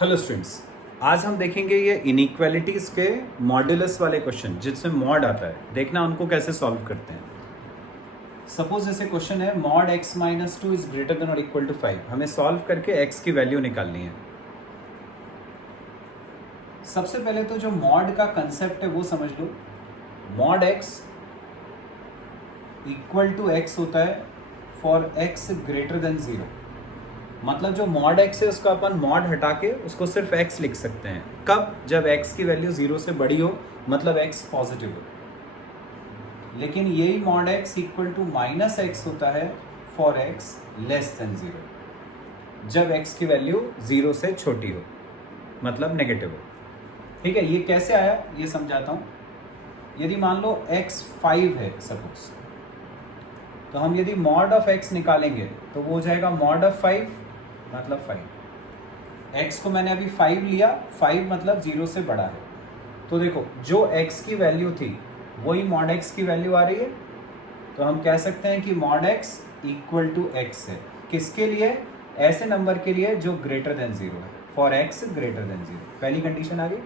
Hello students, आज हम देखेंगे ये इनइक्वालिटीज़ के मॉड्यूलस वाले क्वेश्चन जिसमें मॉड आता है। देखना उनको कैसे सॉल्व करते हैं। सपोज जैसे क्वेश्चन है mod x minus two is greater than और इक्वल टू 5। हमें सॉल्व करके x की वैल्यू निकालनी है। सबसे पहले तो जो मॉड का कंसेप्ट है वो समझ लो। Mod x equal to x होता है फॉर x ग्रेटर देन 0। मतलब जो मॉड x है उसका अपन मॉड हटा के उसको सिर्फ x लिख सकते हैं। कब? जब x की वैल्यू 0 से बड़ी हो, मतलब x पॉजिटिव हो। लेकिन यही mod x equal to minus x होता है फॉर x लेस देन 0, जब x की वैल्यू 0 से छोटी हो, मतलब नेगेटिव हो। ठीक है, ये कैसे आया ये समझाता हूँ। यदि मान लो x 5 है सपोज, तो हम यदि मॉड ऑफ x निकालेंगे तो वो हो जाएगा मॉड ऑफ 5 मतलब 5। x को मैंने अभी 5 लिया, 5 मतलब 0 से बड़ा है। तो देखो जो x की वैल्यू थी वही मॉड x की वैल्यू आ रही है। तो हम कह सकते हैं कि mod x equal to x है। किसके लिए? ऐसे नंबर के लिए जो ग्रेटर देन 0 है, फॉर x ग्रेटर देन 0। पहली कंडीशन आ गई,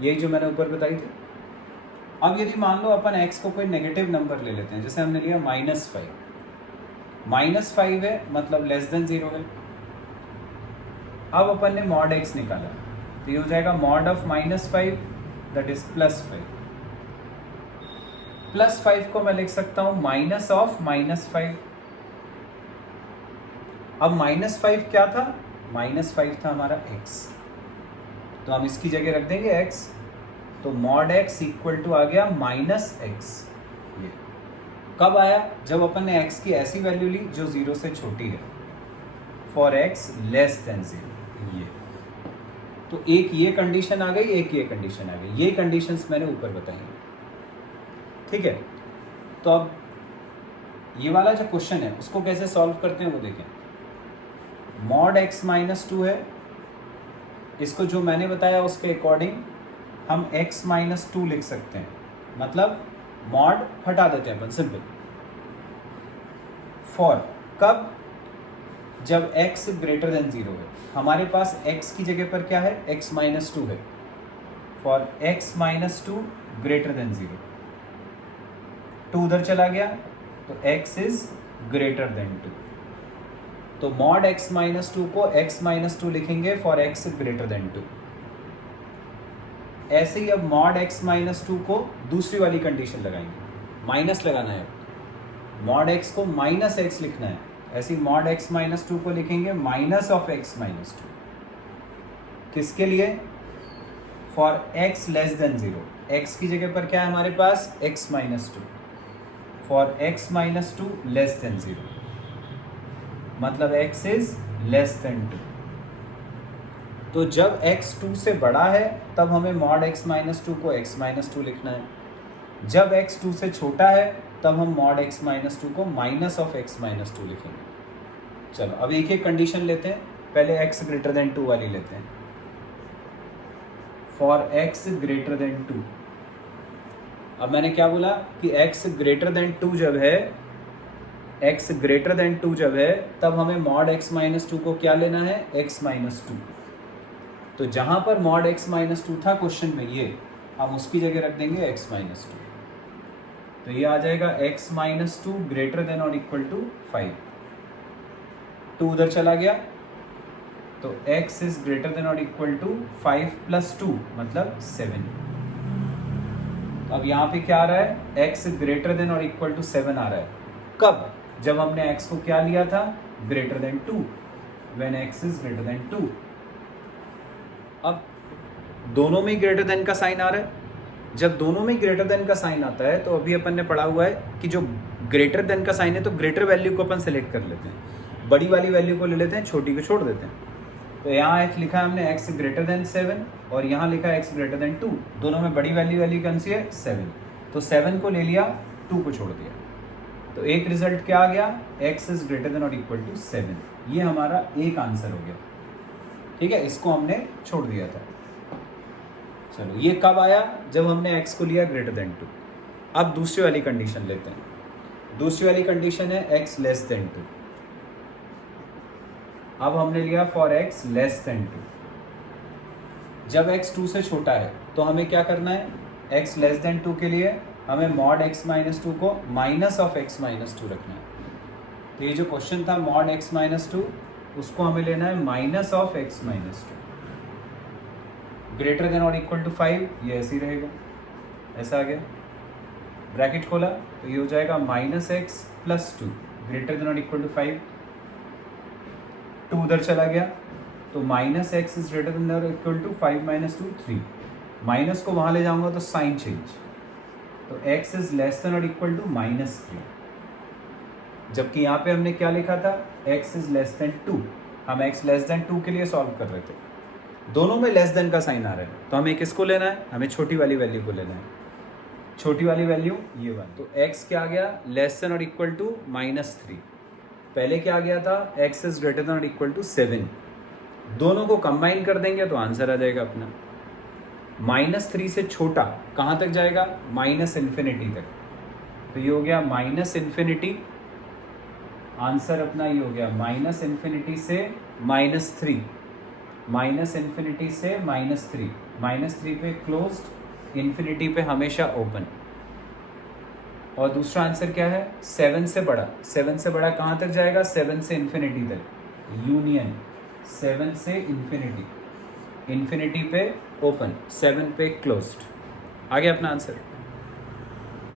यही जो मैंने ऊपर बताई थी। अब यदि मान लो अपन x को कोई नेगेटिव नंबर ले लेते हैं, जैसे हमने लिया -5। -5 है मतलब लेस देन 0 है। अब अपन ने मॉड x निकाला तो ये हो जाएगा मॉड ऑफ -5 दैट इज +5। +5 को मैं लिख सकता हूं माइनस ऑफ -5। अब -5 क्या था? -5 था हमारा x, तो हम इसकी जगह रख देंगे x। तो मॉड x इक्वल टू आ गया -x। ये कब आया? जब अपन ने x की ऐसी वैल्यू ली जो 0 से छोटी है, फॉर x लेस देन 0। ये तो एक ये कंडीशन आ गई, एक ये कंडीशन आ गई। ये कंडीशंस मैंने ऊपर बताई। ठीक है, तो अब ये वाला जो क्वेश्चन है उसको कैसे सॉल्व करते हैं वो देखें। मॉड x माइनस 2 है, इसको जो मैंने बताया उसके अकॉर्डिंग हम x माइनस 2 लिख सकते हैं। मतलब मॉड हटा देते हैं अपन, सिंपल। फॉर कब? जब x ग्रेटर देन 0 है। हमारे पास x की जगह पर क्या है? x माइनस 2 है। For x minus 2 greater than 0, 2 उधर चला गया तो x इज ग्रेटर देन 2। तो मॉड x माइनस 2 को x माइनस 2 लिखेंगे फॉर x ग्रेटर देन 2। ऐसे ही अब मॉड x माइनस 2 को दूसरी वाली कंडीशन लगाएंगे, माइनस लगाना है। मॉड x को माइनस x लिखना है। ऐसे ही मॉड x माइनस 2 को लिखेंगे माइनस ऑफ x माइनस 2। किसके लिए? For x less than 0। x की जगह पर क्या है हमारे पास? x minus 2। For x minus 2 less than 0, मतलब x इज लेस देन 2। तो जब x 2 से बड़ा है तब हमें मॉड x माइनस 2 को x माइनस 2 लिखना है। जब x 2 से छोटा है तब हम मॉड x माइनस 2 को माइनस ऑफ x माइनस 2 लिखेंगे। चलो अब एक एक कंडीशन लेते हैं। पहले x ग्रेटर देन 2 वाली लेते हैं। फॉर x ग्रेटर देन 2, अब मैंने क्या बोला कि x ग्रेटर देन 2 जब है, x ग्रेटर देन 2 जब है तब हमें मॉड x माइनस 2 को क्या लेना है? x minus 2। तो जहां पर मॉड x माइनस 2 था क्वेश्चन में, ये हम उसकी जगह रख देंगे x माइनस 2। तो ये आ जाएगा x माइनस 2 ग्रेटर देन और इक्वल टू 5। 2 उधर चला गया तो x इज ग्रेटर देन और इक्वल टू 5 प्लस 2 मतलब 7। अब यहाँ पे क्या आ रहा है? x ग्रेटर देन और इक्वल टू 7 आ रहा है। कब? जब हमने x को क्या लिया था? Greater than 2, when x is greater than 2। अब दोनों में ग्रेटर देन का साइन आ रहा है। जब दोनों में ग्रेटर देन का साइन आता है तो अभी अपन ने पढ़ा हुआ है कि जो ग्रेटर देन का साइन है तो ग्रेटर वैल्यू को अपन सेलेक्ट कर लेते हैं, बड़ी वाली वैल्यू को ले लेते हैं, छोटी को छोड़ देते हैं। तो यहाँ एक लिखा है हमने x ग्रेटर देन 7 और यहाँ लिखा है x ग्रेटर देन 2। दोनों में बड़ी वैल्यू कौन सी है? 7। तो 7 को ले लिया, 2 को छोड़ दिया। तो एक रिजल्ट क्या आ गया? x इज ग्रेटर देन और इक्वल टू 7। ये हमारा एक आंसर हो गया। ठीक है, इसको हमने छोड़ दिया था। चलो ये कब आया? जब हमने x को लिया ग्रेटर देन 2। अब दूसरी वाली कंडीशन लेते हैं। दूसरी वाली कंडीशन है x लेस देन 2। अब हमने लिया फॉर x लेस देन 2। जब x 2 से छोटा है तो हमें क्या करना है, x लेस देन 2 के लिए हमें मॉड x माइनस 2 को माइनस ऑफ x माइनस 2 रखना है। तो ये जो क्वेश्चन था मॉड x माइनस 2, उसको हमें लेना है minus of x minus 2। Greater than और इक्वल टू 5, ये ऐसे ही रहेगा, ऐसा आ गया, ब्रैकेट खोला तो ये हो जाएगा minus x plus 2 greater than और इक्वल टू 5। 2 उधर चला गया तो minus x is greater than और इक्वल टू 5 माइनस 2 3। माइनस को वहाँ ले जाऊंगा तो साइन चेंज, तो x इज लेस देन और इक्वल टू माइनस 3। जबकि यहाँ पे हमने क्या लिखा था, x इज लेस देन 2, हम x लेस देन 2 के लिए सॉल्व कर रहे थे, दोनों में लेस देन का साइन आ रहा है, तो हमें किसको लेना है, हमें छोटी वाली वैल्यू को लेना है। छोटी वाली वैल्यू ये वाली, तो x क्या आ गया, लेस देन और इक्वल टू माइनस 3। पहले क्या आ गया था, x इज ग्रेटर देन और इक्वल टू 7। दोनों को कंबाइन कर देंगे तो आंसर आ जाएगा अपना। माइनस 3 से छोटा कहाँ तक जाएगा, माइनस इन्फिनिटी तक, तो ये हो गया माइनस इन्फिनिटी। आंसर अपना ये हो गया माइनस इन्फिनिटी से माइनस 3, माइनस इन्फिनिटी से माइनस 3, माइनस 3 पे क्लोज्ड, इन्फिनिटी पे हमेशा ओपन। और दूसरा आंसर क्या है, 7 से बड़ा। 7 से बड़ा कहाँ तक जाएगा, 7 से इन्फिनिटी तक, यूनियन 7 से इन्फिनिटी, इन्फिनिटी पे ओपन, 7 पे क्लोज्ड। आ गया अपना आंसर।